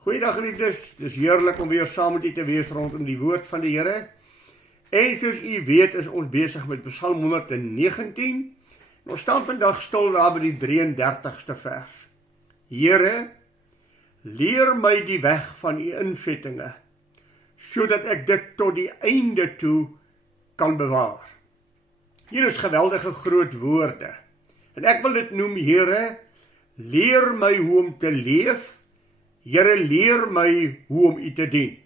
Goeiedag liefdes, dis heerlik om weer saam met u te wees rondom die woord van die Here. En soos u weet is ons besig met Psalm 119. Ons staan vandag stil daar by die 33ste vers. Here, leer my die weg van u insettinge, sodat ek dit tot die einde toe kan bewaar. Hier is geweldige groot woorde. En ek wil dit noem, Here, leer my hoe om te leef. Here, leer my hoe om u te dien.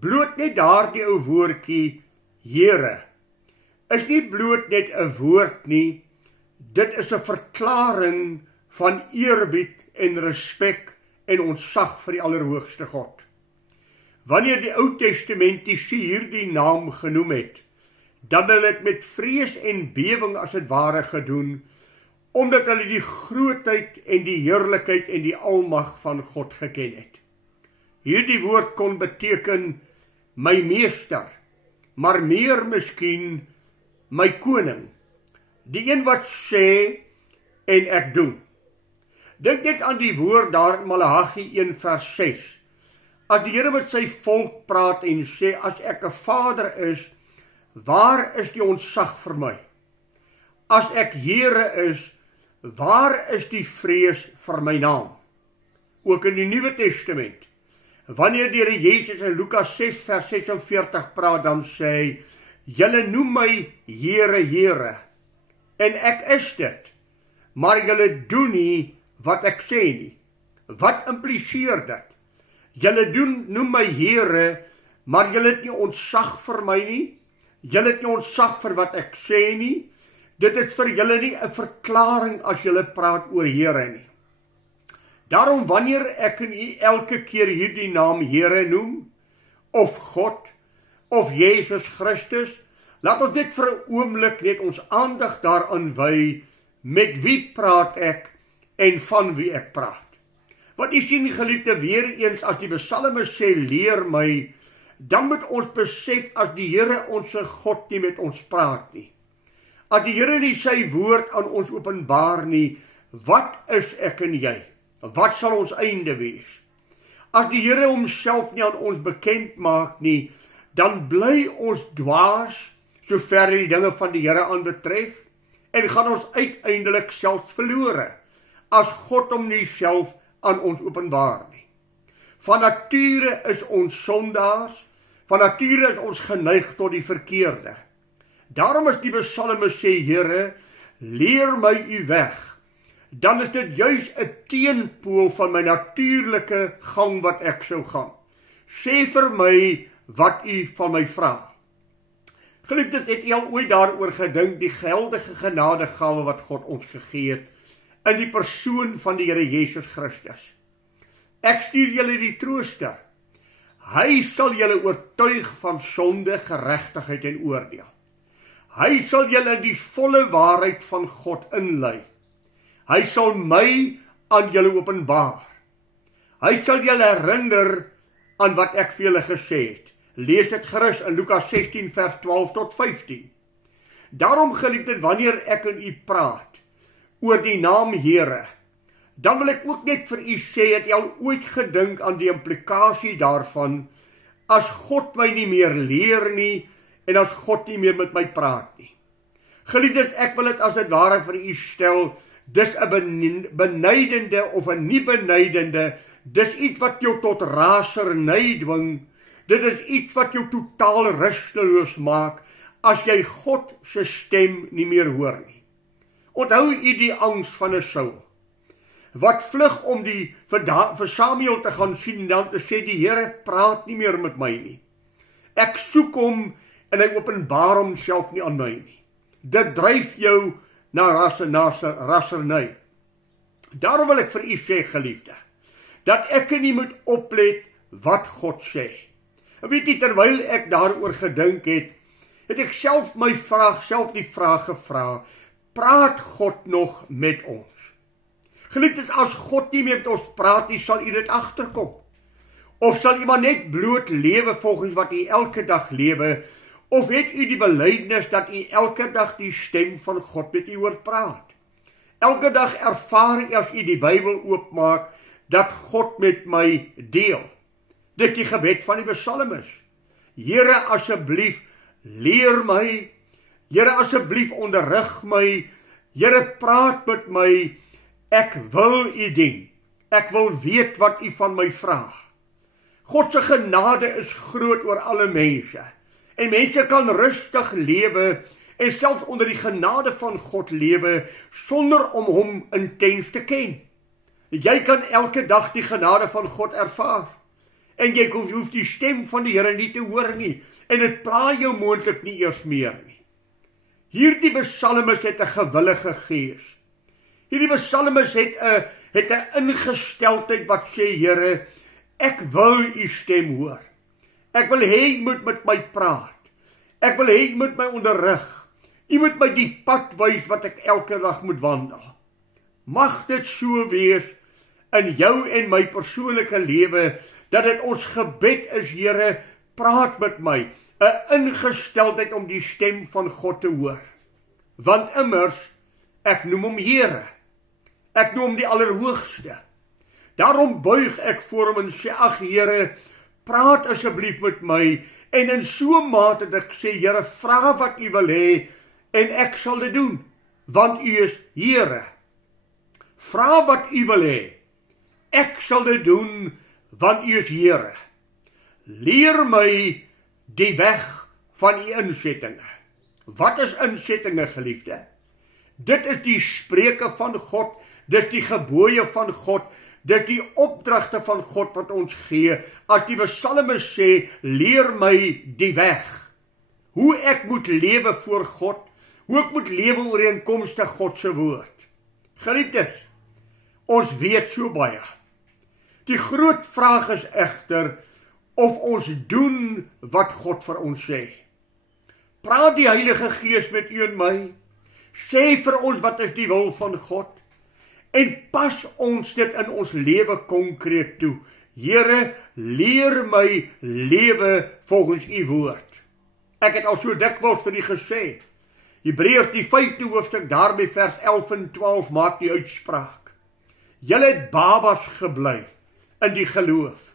Bloot net daardie ou woordjie, Here, is nie bloot net 'n woord nie, dit is 'n verklaring van eerbied en respek en ontzag vir die Allerhoogste God. Wanneer die Ou Testamentiese hierdie naam genoem het, dan hulle dit met vrees en bewing as dit ware gedoen, omdat hulle die grootheid en die heerlikheid en die almag van God geken het. Hierdie woord kon beteken my meester, maar meer miskien my koning, die een wat sê en ek doen. Dink net aan die woord daar in Maleagi 1 vers 6. As die Here met sy volk praat en sê, as ek 'n vader is, waar is die ontzag vir my? As ek Here is, waar is die vrees vir my naam? Ook in die Nuwe Testament, wanneer die Here Jesus in Lukas 6 vers 46 praat, dan sê hy, julle noem my Here, Here, en ek is dit, maar julle doen nie wat ek sê nie. Wat impliseer dit? Julle noem my Here, maar julle het nie ontzag vir my nie, julle het nie ontzag vir wat ek sê nie. Dit is vir julle nie 'n verklaring as julle praat oor Here nie. Daarom wanneer ek en u elke keer hierdie naam Here noem, of God, of Jesus Christus, laat ons net vir 'n oomblik net ons aandag daaraan wy, met wie praat ek en van wie ek praat. Want u sien, geliefde, weer eens as die psalme sê leer my, dan moet ons besef as die Here ons God nie met ons praat nie. As die Here nie sy woord aan ons openbaar nie, wat is ek en jy? Wat sal ons einde wees? As die Here homself nie aan ons bekend maak nie, dan bly ons dwaas, sover die dinge van die Here aanbetref, en gaan ons uiteindelik selfs verlore, as God hom nie self aan ons openbaar nie. Van nature is ons sondaars, van nature is ons geneig tot die verkeerde. Daarom is die psalme sê, Here, leer my u weg. Dan is dit juis 'n teenpool van my natuurlike gang wat ek sou gaan. Sê vir my wat u van my vra. Geliefdes, het u al ooit daaroor gedink, die geldige genadegawe wat God ons gegee het, in die persoon van die Here Jesus Christus. Ek stuur julle die trooster. Hy sal julle oortuig van sonde, geregtigheid en oordeel. Hy sal julle in die volle waarheid van God inlei. Hy sal my aan julle openbaar. Hy sal julle herinner aan wat ek vir julle gesê het. Lees dit gerus in Lukas 16 vers 12 tot 15. Daarom, geliefde, wanneer ek en u praat oor die naam Here, dan wil ek ook net vir u sê, het jy al ooit gedink aan die implikasie daarvan, as God my nie meer leer nie, en as God nie meer met my praat nie. Geliefdes, ek wil dit as dit ware vir u stel, dis 'n benydende of 'n nie benydende, dis iets wat jou tot rasernay dwing, dit is iets wat jou totaal rusteloos maak, as jy God se stem nie meer hoor nie. Onthou u die angs van 'n Saul, wat vlug om vir Samuel te gaan sien, en dan te sê, die Here praat nie meer met my nie. Ek soek hom, en hy openbaar homself nie aan my nie. Dit dryf jou na rasernay. Daarom wil ek vir u sê, geliefde, dat ek nie moet oplet wat God sê. En weet jy, terwyl ek daaroor gedink het, het ek self die vraag gevra, praat God nog met ons? Geliefdes, as God nie meer met ons praat nie, sal u dit agterkom. Of sal u maar net bloot lewe volgens wat u elke dag lewe, of het u die belydenis dat u elke dag die stem van God met u hoor praat? Elke dag ervaar u as u die Bybel oopmaak, dat God met my deel. Dis die gebed van die psalmis. Here, asseblief, leer my. Here, asseblief, onderrig my. Here, praat met my. Ek wil U dien. Ek wil weet wat U van my vra. God se genade is groot oor alle mense. En mense kan rustig lewe en selfs onder die genade van God lewe sonder om hom intens te ken. Jy kan elke dag die genade van God ervaar. En jy hoef die stem van die Here nie te hoor nie. En dit pla jou moontlik nie eers meer nie. Hierdie psalmis het 'n gewillige gees. Hierdie psalmis het 'n ingesteldheid wat sê, Here, ek wil U stem hoor. Ek wil hê U moet met my praat. Ek wil hê U moet my onderrig. U moet my die pad wys wat ek elke dag moet wandel. Mag dit so wees in jou en my persoonlike lewe, dat dit ons gebed is, Here, praat met my, 'n ingesteldheid om die stem van God te hoor. Want immers, ek noem hom Here. Ek noem hom die Allerhoogste. Daarom buig ek voor hom en sê, ag Here, praat asseblief met my, en in so mate dat ek sê, Here, vra wat U wil hê, en ek sal dit doen, want U is Here. Vra wat U wil hê, ek sal dit doen, want U is Here. Leer my die weg van U insettinge. Wat is insettinge, geliefde? Dit is die spreuke van God, dit die gebooie van God, dit die opdragte van God wat ons gee. As die psalmis sê, leer my die weg. Hoe ek moet lewe voor God, hoe ek moet lewe ooreenkomstig God se woord. Geliefdes, ons weet so baie. Die groot vraag is egter of ons doen wat God vir ons sê. Praat die Heilige Gees met u en my, sê vir ons wat is die wil van God, en pas ons dit in ons lewe konkreet toe. Here, leer my lewe volgens u woord. Ek het al so dikwels vir u gesê, Hebreërs die 5de hoofstuk, daarby vers 11 en 12 maak die uitspraak. Julle het babas gebly in die geloof.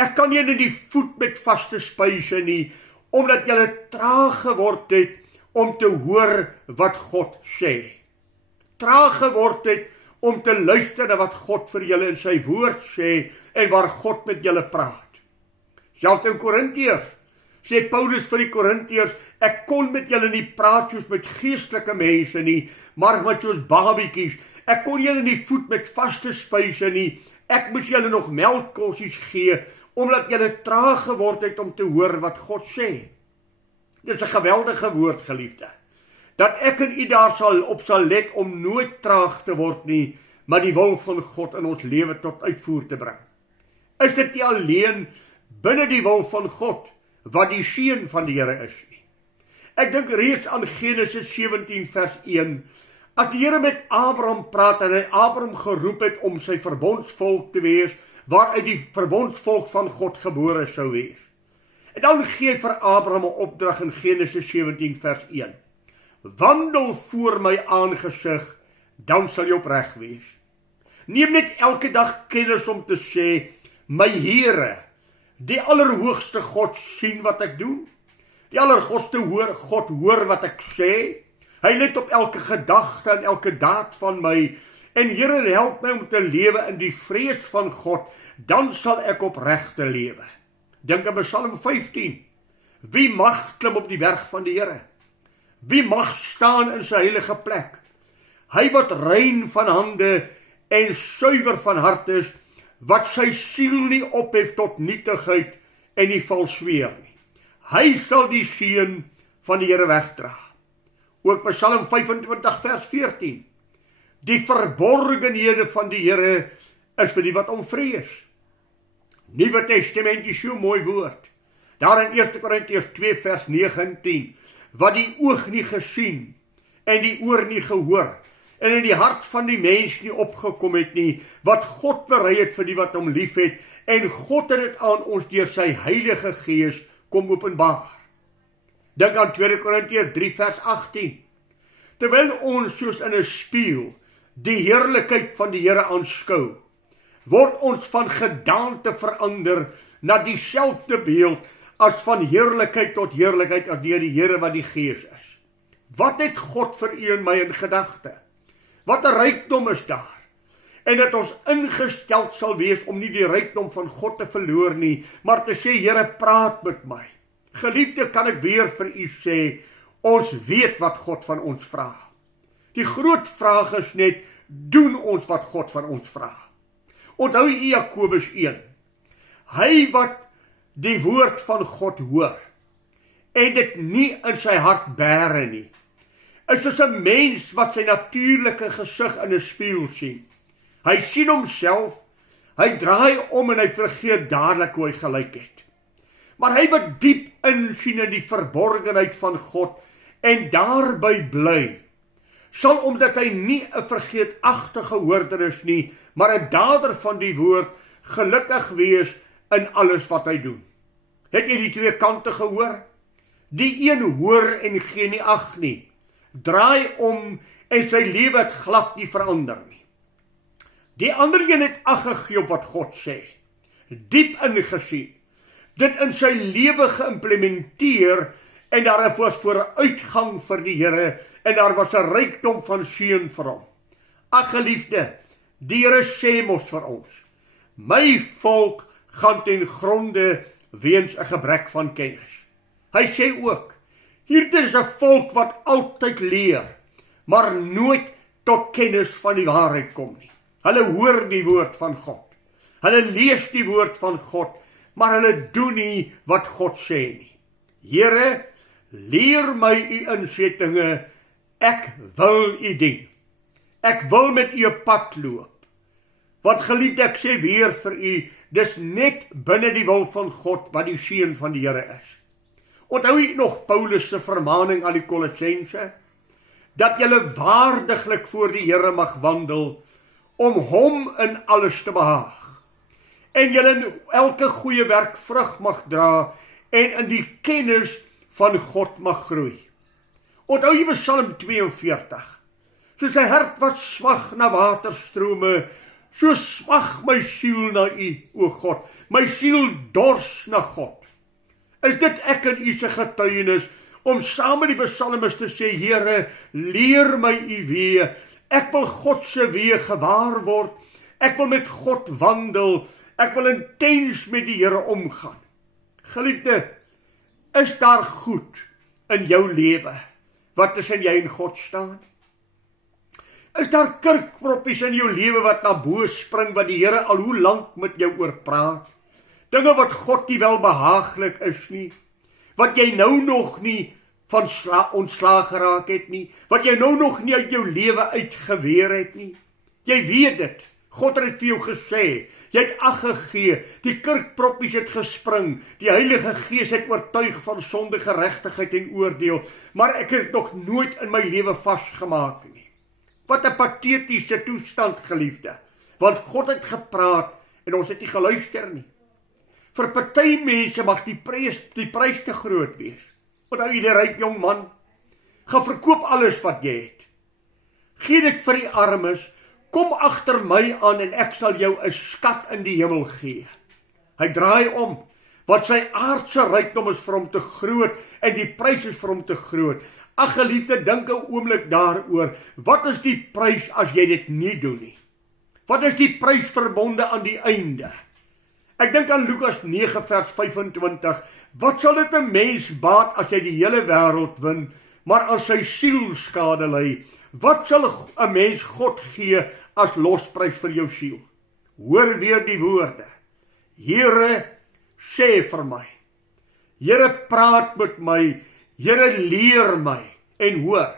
Ek kan julle nie voed met vaste spyse nie, omdat julle traag geword het om te hoor wat God sê. Traag geword het om te luister na wat God vir julle in sy woord sê en waar God met julle praat. Selfs in Korintiërs sê Paulus vir die Korintiërs, ek kon met julle nie praat soos met geestelike mense nie, maar met soos babiekies. Ek kon julle nie voed met vaste spyse nie, ek moes julle nog melkkossies gee, omdat julle traag geword het om te hoor wat God sê. Dit is 'n geweldige woord, geliefde, dat ek en u daar op sal let om nooit traag te word nie, maar die wil van God in ons lewe tot uitvoer te bring. Is dit nie alleen binne die wil van God, wat die seën van die Here is nie. Ek dink reeds aan Genesis 17 vers 1, as die Here met Abraham praat en hy Abraham geroep het om sy verbondsvolk te wees, waaruit die verbondsvolk van God gebore sou wees. En dan gee hy vir Abraham 'n opdrag in Genesis 17 vers 1. Wandel voor my aangesig, dan sal jy opreg wees. Neem net elke dag kennis om te sê, my Here, die Allerhoogste God sien wat ek doen. Die Allerhoogste God hoor wat ek sê. Hy let op elke gedagte en elke daad van my. En Here, help my om te lewe in die vrees van God, dan sal ek opregte lewe. Dink aan Psalm 15. Wie mag klim op die berg van die Here? Wie mag staan in sy heilige plek? Hy wat rein van hande en suiwer van hart is, wat sy siel nie ophef tot nietigheid en nie vals sweer nie. Hy sal die seën van die Here wegdra. Ook Psalm 25 vers 14. Die verborgenhede van die Here is vir die wat hom vrees. Nuwe Testament is so mooi woord. Daar in 1 Korintiërs 2 vers 9 en 10. Wat die oog nie gesien en die oor nie gehoor en in die hart van die mens nie opgekom het nie, wat God berei het vir die wat hom lief het, en God het dit aan ons deur sy Heilige Gees kom openbaar. Dink aan 2 Korintiërs 3 vers 18. Terwyl ons soos in 'n spieël die heerlikheid van die Here aanskou, word ons van gedaante verander na dieselfde beeld as van heerlikheid tot heerlikheid as deur die Here wat die Gees is. Wat het God vir u en my in gedagte? Wat 'n rykdom is daar? En dat ons ingesteld sal wees om nie die rykdom van God te verloor nie, maar te sê, Here, praat met my. Geliefde, kan ek weer vir u sê, ons weet wat God van ons vra. Die groot vraag is net, doen ons wat God van ons vra? Onthou u Jakobus 1. Hy wat die woord van God hoor, en dit nie in sy hart bære nie, is soos 'n mens wat sy natuurlike gesig in 'n spieël sien. Hy sien homself, hy draai om en hy vergeet dadelik hoe hy gelyk het. Maar hy wat diep insien in die verborgenheid van God en daarby bly, sal omdat hy nie 'n vergeetagtige hoorder is nie, maar 'n dader van die woord, gelukkig wees in alles wat hy doen. Het jy die twee kante gehoor? Die een hoor en gee nie ag nie, draai om en sy lewe het glad nie verander nie. Die ander een het ag gegee op wat God sê, diep ingesien, dit in sy lewe geïmplementeer en daar was vooruitgang vir die Here en daar was 'n rykdom van seën vir hom. Ag geliefde, die Here sê mos vir ons, my volk gaan ten gronde weens 'n gebrek van kennis. Hy sê ook, hierdie is 'n volk wat altyd leer, maar nooit tot kennis van die waarheid kom nie. Hulle hoor die woord van God. Hulle lees die woord van God, maar hulle doen nie wat God sê nie. Here, leer my u insettinge, ek wil u dien. Ek wil met u pad loop. Want geliefde, ek sê weer vir u, dis net binne die wil van God wat die seën van die Here is. Onthou u nog Paulus se vermaning aan die Kolossense, dat julle waardiglik voor die Here mag wandel, om hom in alles te behaag, en julle in elke goeie werk vrug mag dra, en in die kennis van God mag groei. Onthou jy Psalm 42, soos 'n hert wat smag na waterstrome, so smag my siel na u, o God, my siel dors na God. Is dit ek en u se getuienis, om saam met die psalmis te sê, Here, leer my u weë, ek wil God se weë gewaar word, ek wil met God wandel, ek wil intens met die Here omgaan. Geliefde, is daar goed in jou lewe, wat tussen jy en God staan? Is daar kurkproppies in jou lewe wat na bo spring, wat die Here al hoe lank met jou oor praat? Dinge wat God nie wel behaaglik is nie, wat jy nou nog nie van ontslaag geraak het nie, wat jy nou nog nie uit jou lewe uitgeweer het nie. Jy weet dit, God het vir jou gesê, jy het ag gegee, die kurkproppies het gespring, die Heilige Gees het oortuig van sonde, geregtigheid en oordeel, maar ek het nog nooit in my lewe vasgemaak nie. Wat 'n patetiese toestand, geliefde, want God het gepraat en ons het nie geluister nie. Vir party mense mag die prys te groot wees. Onthou jy die ryk jong man, gaan verkoop alles wat jy het. Gee dit vir die armes, kom agter my aan en ek sal jou 'n skat in die hemel gee. Hy draai om, want sy aardse rykdom is vir hom te groot en die prys is vir hom te groot. Ag geliefde, dink 'n oomblik daaroor, wat is die prys as jy dit nie doen nie? Wat is die prys verbonde aan die einde? Ek dink aan Lukas 9 vers 25, wat sal dit 'n mens baat as hy die hele wêreld win, maar aan sy siel skade ly? Wat sal 'n mens God gee as losprys vir jou siel? Hoor weer die woorde. Here, sê vir my. Here, praat met my. Here, leer my. En hoor,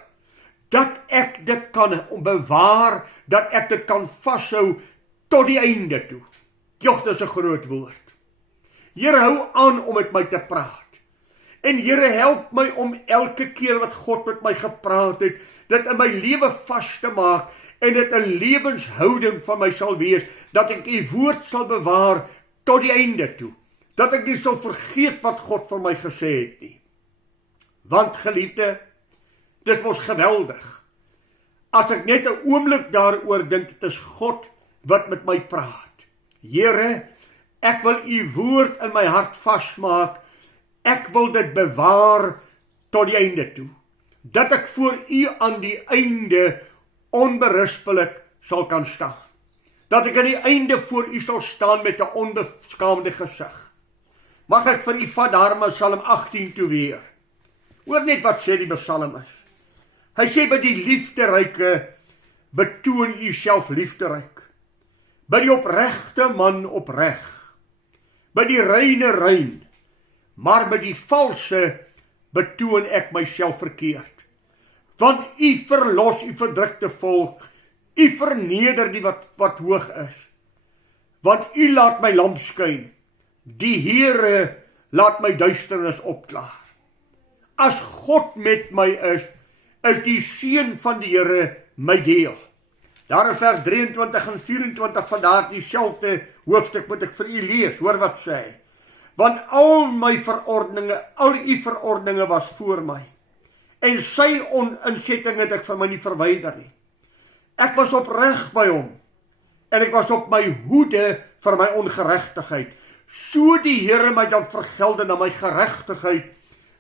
dat ek dit kan bewaar, dat ek dit kan vashou tot die einde toe. Jog, dis 'n groot woord. Here, hou aan om met my te praat. En Here, help my om elke keer wat God met my gepraat het, dit in my lewe vas te maak en dit 'n lewenshouding van my sal wees, dat ek u woord sal bewaar tot die einde toe. Dat ek nie sal vergeet wat God vir my gesê het nie. Want geliefde, dit was geweldig. As ek net 'n oomblik daaroor dink, dit is God wat met my praat. Here, ek wil u woord in my hart vasmaak, ek wil dit bewaar tot die einde toe, dat ek voor u aan die einde onberispelik sal kan staan, dat ek aan die einde voor u sal staan met 'n onbeskaamde gesig. Mag ek vir u vat daar maar Psalm 18 toe weer. Hoor net wat sê die psalmis. Hy sê by die liefderyke betoon u self liefderyk, by die opregte man opreg, by die reine rein, maar by die valse betoon ek myself verkeerd. Want u verlos u verdrukte volk, u verneder die wat hoog is. Want u laat my lamp skyn, die Here laat my duisternis opklaar. As God met my is die seën van die Here my deel. Daar in vers 23 en 24 van daardie selfde hoofstuk moet ek vir u lees, hoor wat sê hy. Want al u verordeninge was voor my, en sy oninsetting het ek van my nie verwyder nie. Ek was opreg by hom, en ek was op my hoede vir my ongeregtigheid. So die Here my dan vergelde na my geregtigheid,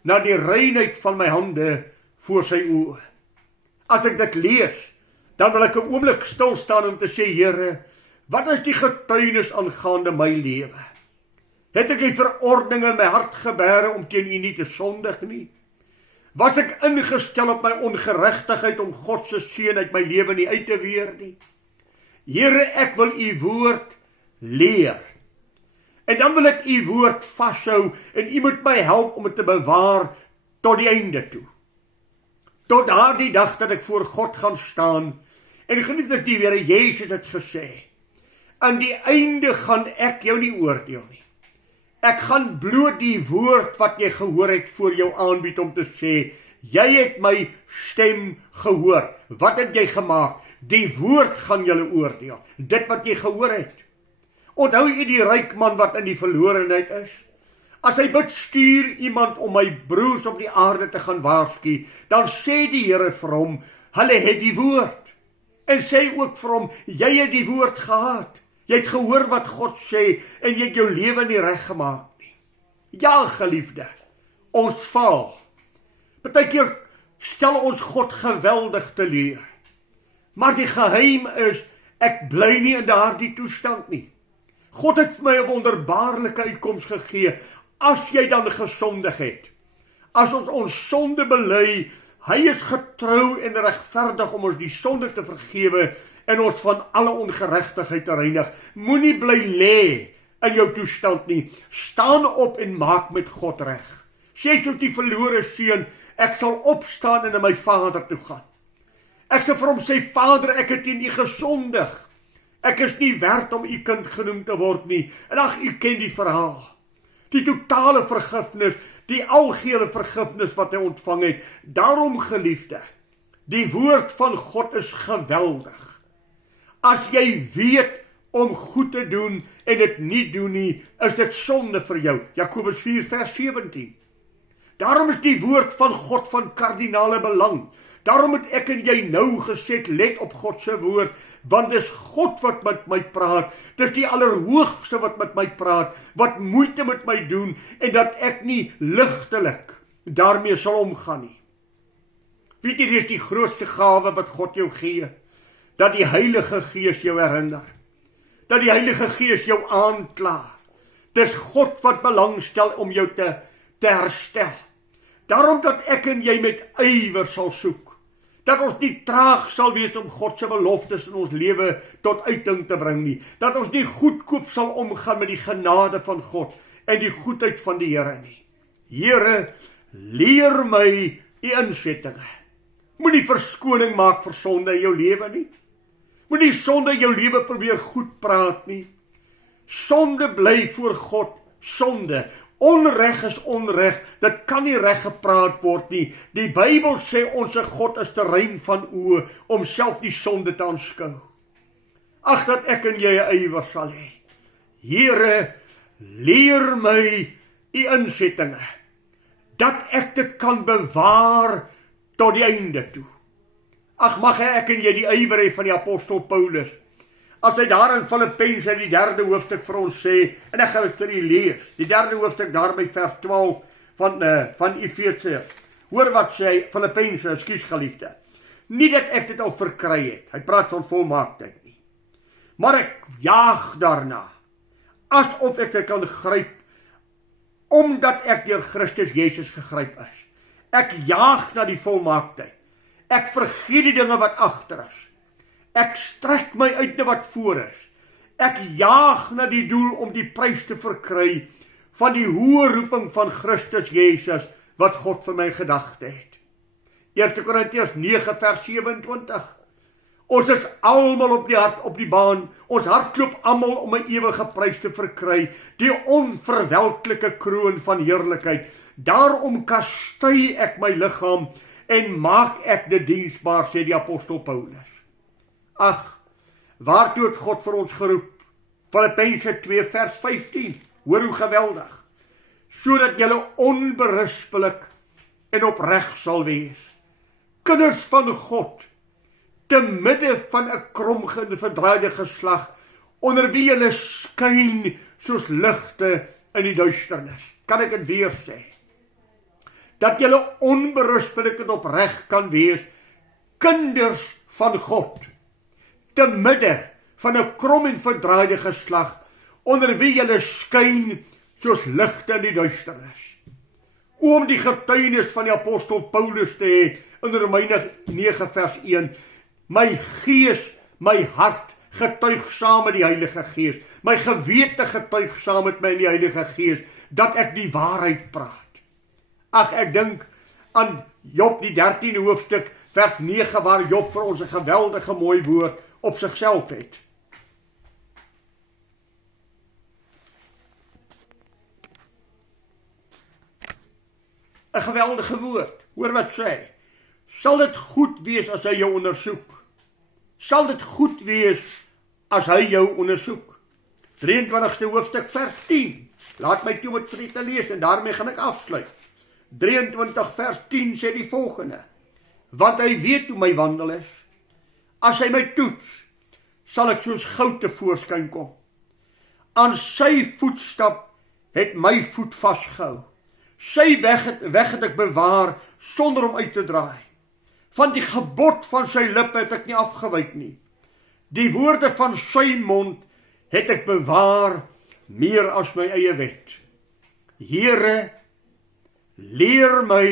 na die reinheid van my hande voor sy oë. As ek dit lees, dan wil ek 'n oomblik stil staan om te sê, Here, wat is die getuienis aangaande my lewe? Het ek die verordeninge in my hart gebere om teen u nie te sondig nie? Was ek ingestel op my ongeregtigheid om God se seën uit my lewe nie uit te weer nie? Here, ek wil u woord leer. En dan wil ek u woord vashou en u moet my help om dit te bewaar tot die einde toe. Tot daardie dag dat ek voor God gaan staan en geliefdes, die Here Jesus het gesê, aan die einde gaan ek jou nie oordeel nie. Ek gaan bloot die woord wat jy gehoor het voor jou aanbied om te sê, jy het my stem gehoor. Wat het jy gemaak? Die woord gaan julle oordeel. Dit wat jy gehoor het. Onthou jy die ryk man wat in die verlorenheid is? As hy bid, stuur iemand om my broers op die aarde te gaan waarsku, dan sê die Here vir hom, hulle het die woord. En sê ook vir hom, jy het die woord gehad. Jy het gehoor wat God sê, en jy het jou lewe nie reg gemaak nie. Ja, geliefde, ons faal. Partykeer stel ons God geweldig teleur. Maar die geheim is, ek bly nie in daardie toestand nie. God het vir my 'n wonderbaarlike uitkoms gegee, as jy dan gesondig het. As ons sonde bely, hy is getrou en regverdig om ons die sonde te vergewe en ons van alle ongeregtigheid te reinig. Moenie bly lê in jou toestand nie. Staan op en maak met God reg. Sê tot die verlore seun, ek sal opstaan en na my Vader toe gaan. Ek sal vir hom sê, Vader, ek het teen u gesondig. Ek is nie werd om u kind genoem te word nie. En ag, u ken die verhaal. Die totale vergifnis, die algehele vergifnis wat hy ontvang het. Daarom, geliefde, die woord van God is geweldig. As jy weet om goed te doen en dit nie doen nie, is dit sonde vir jou. Jakobus 4 vers 17. Daarom is die woord van God van kardinale belang. Daarom moet ek en jy nou gesed let op God se woord, want dis God wat met my praat, dis die Allerhoogste wat met my praat, wat moeite met my doen, en dat ek nie ligtelik daarmee sal omgaan nie. Weet jy, dis die grootste gawe wat God jou gee, dat die Heilige Gees jou herinner, dat die Heilige Gees jou aankla. Dis God wat belangstel om jou te herstel. Daarom dat ek en jy met ywer sal soek, dat ons nie traag sal wees om God se beloftes in ons lewe tot uiting te bring nie, dat ons nie goedkoop sal omgaan met die genade van God en die goedheid van die Here nie. Here, leer my u insettinge. Moenie verskoning maak vir sonde in jou lewe nie. Moenie sonde in jou lewe probeer goed praat nie. Sonde bly voor God sonde. Onreg is onreg, dit kan nie reg gepraat word nie. Die Bybel sê ons God is te rein van oë om self die sonde te aanskou. Ag, dat ek en jy 'n ywer sal hê. Here, leer my u insettinge, dat ek dit kan bewaar tot die einde toe. Ag, mag ek en jy die ywer hê van die apostel Paulus. as hy daar in Filippense die 3de hoofstuk vir ons sê, en ek gaan dit vir u lees, die 3de hoofstuk daar by vers 12 van Efesiërs. Hoor wat sê hy, Filippense, ekskuus geliefde. Nie dat ek dit al verkry het, hy praat van volmaaktheid nie, maar ek jaag daarna, asof ek dit kan gryp, omdat ek deur Christus Jesus gegryp is. Ek jaag na die volmaaktheid. Ek vergeet die dinge wat agter is. Ek strek my uit na wat voor is. Ek jaag na die doel om die prys te verkry van die hoë roeping van Christus Jesus wat God vir my gedagte het. 1 Korintiërs 9 vers 27. Ons is almal op die baan. Ons hardloop almal om 'n ewige prys te verkry, die onverwelklike kroon van heerlikheid. Daarom kastei ek my liggaam en maak ek dit diensbaar, sê die apostel Paulus. Ag, waartoe het God vir ons geroep? Filippense 2 vers 15. Hoor hoe geweldig. Sodat julle onberispelik en opreg sal wees. Kinders van God, te midde van 'n kromgende verdraaide geslag, onder wie julle skyn soos ligte in die duisternis. Kan ek dit weer sê? Dat julle onberispelik en opreg kan wees, kinders van God, te midde van 'n krom en verdraaide geslag, onder wie julle skyn soos ligte in die duisternis. Om die getuienis van die apostel Paulus te hê, in Romeine 9 vers 1, my gees, my hart getuig saam met die Heilige Gees, my gewete getuig saam met my in die Heilige Gees, dat ek die waarheid praat. Ag, ek dink aan Job die 13de hoofstuk, vers 9, waar Job vir ons 'n geweldige mooi woord op sigself het. Een geweldige woord. Hoor wat sê hy. Sal dit goed wees as hy jou ondersoek? Sal dit goed wees as hy jou ondersoek? 23ste hoofstuk vers 10. Laat my toe met vir te lees en daarmee gaan ek afsluit. 23 vers 10 sê die volgende. Want hy weet hoe my wandel is. As hy my toets, sal ek soos goud tevoorskyn kom. Aan sy voetstap het my voet vasgehou. Sy weg het ek bewaar, sonder om uit te draai. Van die gebod van sy lippe het ek nie afgewyk nie. Die woorde van sy mond het ek bewaar, meer as my eie wet. Here, leer my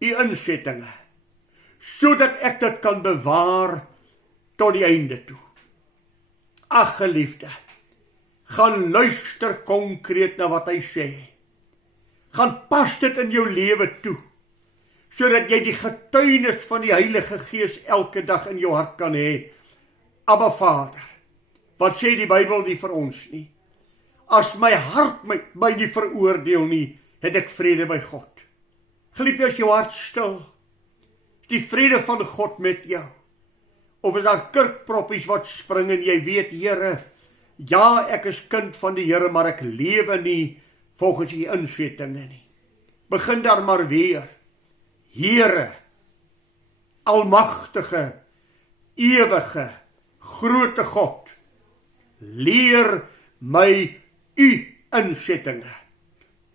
u insettinge, sodat ek dit kan bewaar tot die einde toe. Ag geliefde, gaan luister konkreet na wat hy sê. Gaan pas dit in jou lewe toe, sodat jy die getuienis van die Heilige Gees elke dag in jou hart kan hê. Abba Vader, wat sê die Bybel nie vir ons nie? As my hart my nie veroordeel nie, het ek vrede by God. Geliefde, is jou hart stil? Is die vrede van God met jou? Of is daar kurkproppies wat spring en jy weet, Here, ja, ek is kind van die Here, maar ek lewe nie volgens die insettinge nie. Begin daar maar weer. Here, almagtige, ewige, groote God, leer my u insettinge.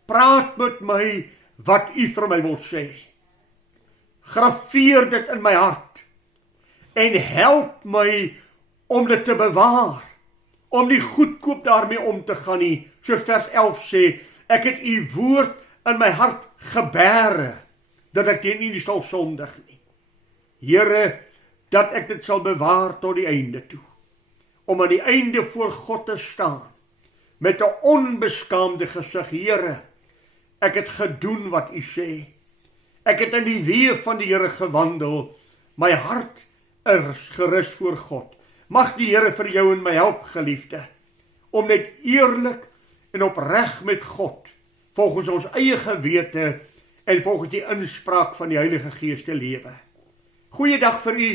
Praat met my wat u vir my wil sê. Graveer dit in my hart en help my om dit te bewaar, om nie goedkoop daarmee om te gaan nie, soos vers 11 sê, ek het u woord in my hart gebere, dat ek dit nie sal sondig nie. Here, dat ek dit sal bewaar tot die einde toe, om aan die einde voor God te staan, met 'n onbeskaamde gesig. Here, ek het gedoen wat u sê, ek het in die weë van die Here gewandel, my hart is gerus voor God. Mag die Here vir jou en my help, geliefde, om net eerlik en opreg met God, volgens ons eie gewete en volgens die inspraak van die Heilige Gees te lewe. Goeiedag vir u.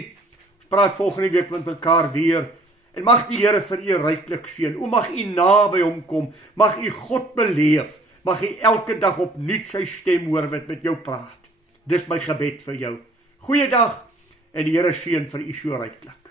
Ons praat volgende week met mekaar weer. En mag die Here vir u ryklik seën. O, mag u naby hom kom. Mag u God beleef. Mag u elke dag opnuut sy stem hoor wat met jou praat. Dis my gebed vir jou. Goeiedag en die Here seën vir u so ryklik.